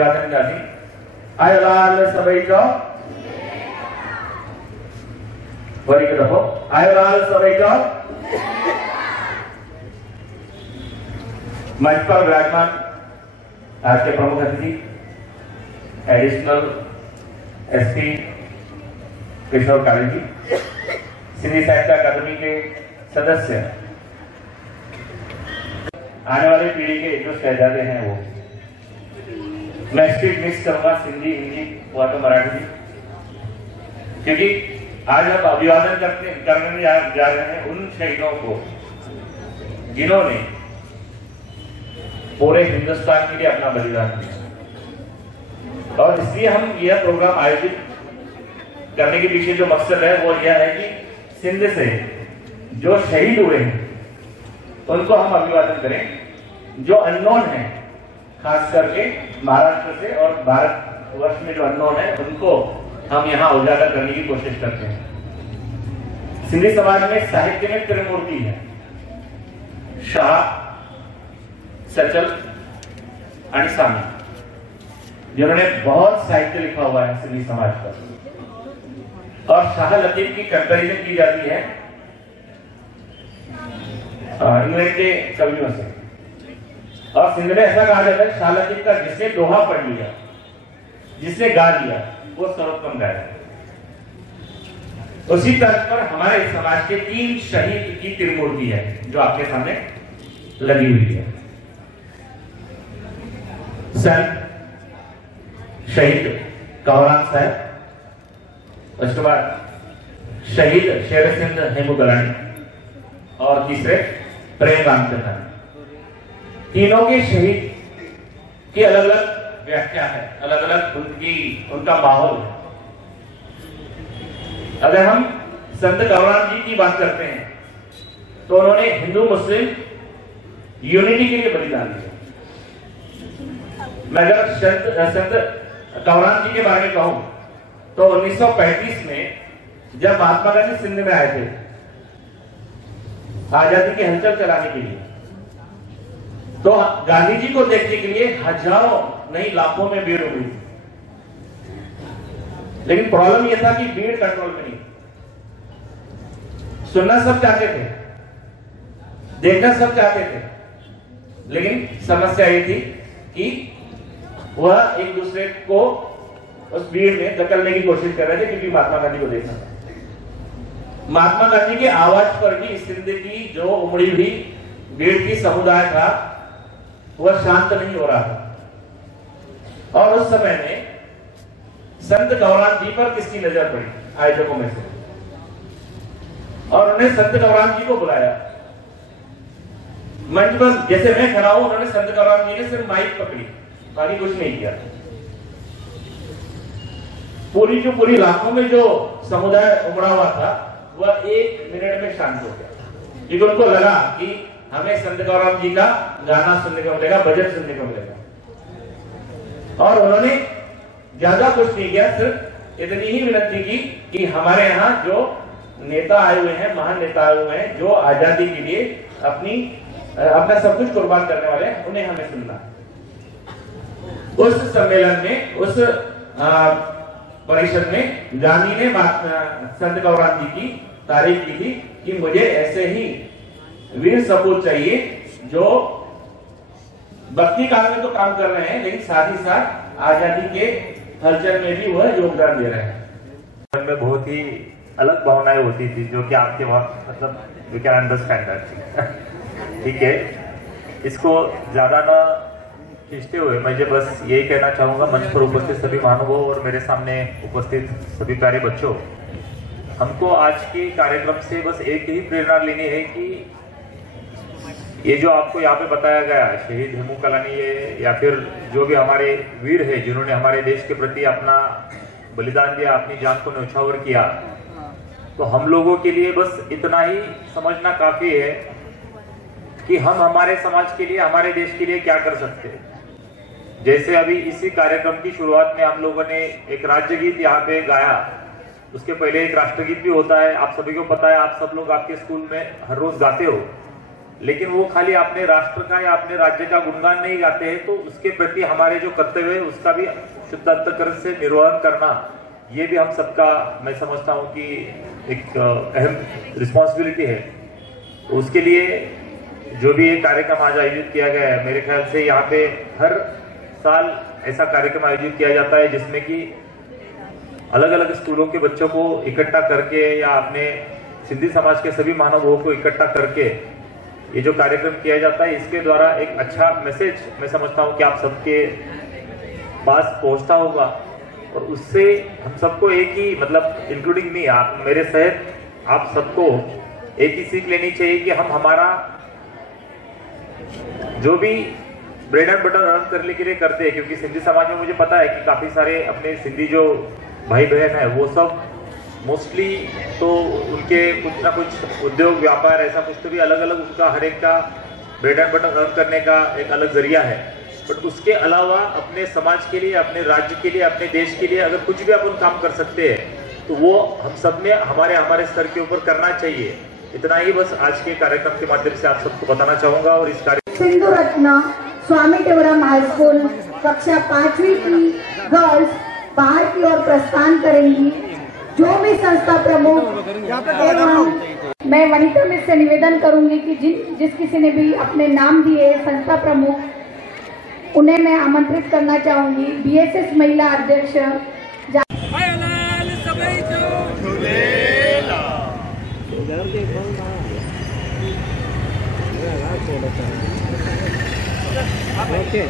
अभिवादन जाती आयोलाल सबैको वरी के दफो आयोलाल सबैको मंच पर विराजमान आज के प्रमुख अतिथि एडिशनल एसपी किशोर काले जी, सिंधी साहित्य अकादमी के सदस्य, आने वाली पीढ़ी के जो शहजादे हैं वो, मैं स्पीच मिक्स करूंगा हिंदी हुआ तो मराठी भी, क्योंकि आज हम अभिवादन करने जा रहे हैं उन शहीदों को जिन्होंने पूरे हिंदुस्तान के लिए अपना बलिदान दिया। और इसलिए हम यह प्रोग्राम आयोजित करने के पीछे जो मकसद है वो यह है कि सिंध से जो शहीद हुए हैं उनको हम अभिवादन करें। जो अननोन है, खास करके महाराष्ट्र से और भारतवर्ष में जो अननोन है उनको हम यहाँ उजागर करने की कोशिश करते हैं। सिंधी समाज में साहित्य में त्रिमूर्ति है, शाह, सचल और सामी, जिन्होंने बहुत साहित्य लिखा हुआ है सिंधी समाज पर। और शाह लतीफ की कंपैरिजन की जाती है इंग्लैंड के कवियों से, और सिंध में ऐसा कहा जाता है शाह लतीफ का जिसने दोहा पढ़ लिया, जिसने गा लिया, वो सर्वोत्तम गाया। उसी तर्ज पर हमारे समाज के 3 शहीद की त्रिमूर्ति है जो आपके सामने लगी हुई है। संत शहीद कवराम साहब, उसके बाद शहीद शेर सिंह हेमू गलानी, और तीसरे प्रेम राम चंद्र। तीनों के शहीद की अलग अलग व्याख्या है, अलग अलग उनका माहौल है। अगर हम संत कवराम जी की बात करते हैं तो उन्होंने हिंदू मुस्लिम यूनिटी के लिए बलिदान दिया। मैं अगर संत कवराम जी के बारे में कहूं तो 1935 में जब महात्मा गांधी सिंध में आए थे आजादी की हलचल चलाने के लिए, तो गांधी जी को देखने के लिए हजारों नहीं लाखों में भीड़ हुई। लेकिन प्रॉब्लम यह था कि भीड़ कंट्रोल में नहीं। सुनना सब चाहते थे, देखना सब चाहते थे, लेकिन समस्या ये थी कि वह एक दूसरे को उस भीड़ में धकेलने की कोशिश कर रहे थे, क्योंकि महात्मा गांधी को देखना था। महात्मा गांधी के आवाज पर भी सिंध की जो उमड़ी हुई भीड़ की समुदाय था वह शांत नहीं हो रहा था। और उस समय में संत कवराम जी पर किसकी नजर पड़ी आयोजकों में से, और उन्होंने संत कवराम जी को बुलाया मंच पर। जैसे मैं खड़ा हूं, उन्होंने संत कवराम जी ने सिर्फ माइक पकड़ी, बाकी कुछ नहीं किया। पूरी जो पूरी लाखों में जो समुदाय उमड़ा हुआ था वह 1 मिनट में शांत हो गया, क्योंकि उनको लगा कि हमें संत कवराम जी का गाना सुनने को मिलेगा, भजन सुनने को मिलेगा। और उन्होंने ज्यादा कुछ नहीं किया, सिर्फ इतनी ही विनती की कि हमारे यहाँ जो नेता आए हुए हैं, महान नेता आए हुए हैं, जो आजादी के लिए अपना सब कुछ कुर्बान करने वाले हैं, उन्हें हमें सुनना। उस सम्मेलन में, उस परिषद में गांधी ने संत कवराम जी की तारीफ की थी कि मुझे ऐसे ही वीर सपूत चाहिए जो भक्ति काल में तो काम कर रहे हैं, लेकिन साथ ही साथ आजादी के हलचल में भी वह योगदान दे रहे हैं। में बहुत ही अलग भावनाएं होती थी जो कि आपके वक्त मतलब यू कैन अंडरस्टैंड दैट। ठीक है, इसको ज्यादा ना खींचते हुए मुझे बस यही कहना चाहूंगा मंच पर उपस्थित सभी महानुभावों और मेरे सामने उपस्थित सभी प्यारे बच्चों, हमको आज के कार्यक्रम से बस एक ही प्रेरणा लेनी है कि ये जो आपको यहाँ पे बताया गया है, शहीद हेमू कलानी या फिर जो भी हमारे वीर है जिन्होंने हमारे देश के प्रति अपना बलिदान दिया, अपनी जान को न्यौछावर किया, तो हम लोगों के लिए बस इतना ही समझना काफी है कि हम हमारे समाज के लिए, हमारे देश के लिए क्या कर सकते हैं। जैसे अभी इसी कार्यक्रम की शुरुआत में हम लोगों ने एक राज्य गीत यहाँ पे गाया, उसके पहले एक राष्ट्रगीत भी होता है। आप सभी को पता है, आप सब लोग आपके स्कूल में हर रोज गाते हो। लेकिन वो खाली अपने राष्ट्र का या अपने राज्य का गुणगान नहीं गाते हैं, तो उसके प्रति हमारे जो कर्तव्य है उसका भी शुद्ध अंतःकरण से निर्वहन करना, ये भी हम सबका मैं समझता हूँ कि एक अहम रिस्पॉन्सिबिलिटी है। उसके लिए जो भी ये कार्यक्रम आज आयोजित किया गया है, मेरे ख्याल से यहाँ पे हर साल ऐसा कार्यक्रम आयोजित किया जाता है जिसमें कि अलग अलग स्कूलों के बच्चों को इकट्ठा करके या अपने सिंधी समाज के सभी महानुभावों को इकट्ठा करके ये जो कार्यक्रम किया जाता है, इसके द्वारा एक अच्छा मैसेज मैं समझता हूँ कि आप सबके पास पहुंचता होगा। और उससे हम सबको एक ही मतलब इंक्लूडिंग मी, आप मेरे सहित आप सबको एक ही सीख लेनी चाहिए कि हम हमारा जो भी ब्रेड एंड बटर अर्न करने के लिए करते हैं, क्योंकि सिंधी समाज में मुझे पता है कि काफी सारे अपने सिंधी जो भाई बहन है वो सब मोस्टली तो उनके कुछ ना कुछ उद्योग व्यापार ऐसा कुछ तो भी अलग अलग उनका हर एक का ब्रेड एंड बटर अर्न करने का एक अलग जरिया है। बट उसके अलावा अपने समाज के लिए, अपने राज्य के लिए, अपने देश के लिए अगर कुछ भी अपन काम कर सकते हैं तो वो हम सब में हमारे स्तर के ऊपर करना चाहिए। इतना ही बस आज के कार्यक्रम के माध्यम से आप सबको बताना चाहूंगा। और इस सिंधु रत्न स्वामी टेवराम हाई स्कूल कक्षा 5वीं की गर्ल्स बाहर की ओर प्रस्थान करेंगी। जो भी संस्था प्रमुख एवं मैं वनिता मिस से निवेदन करूंगी कि जिस किसी ने भी अपने नाम दिए संस्था प्रमुख, उन्हें मैं आमंत्रित करना चाहूंगी। बीएसएस महिला अध्यक्ष ओके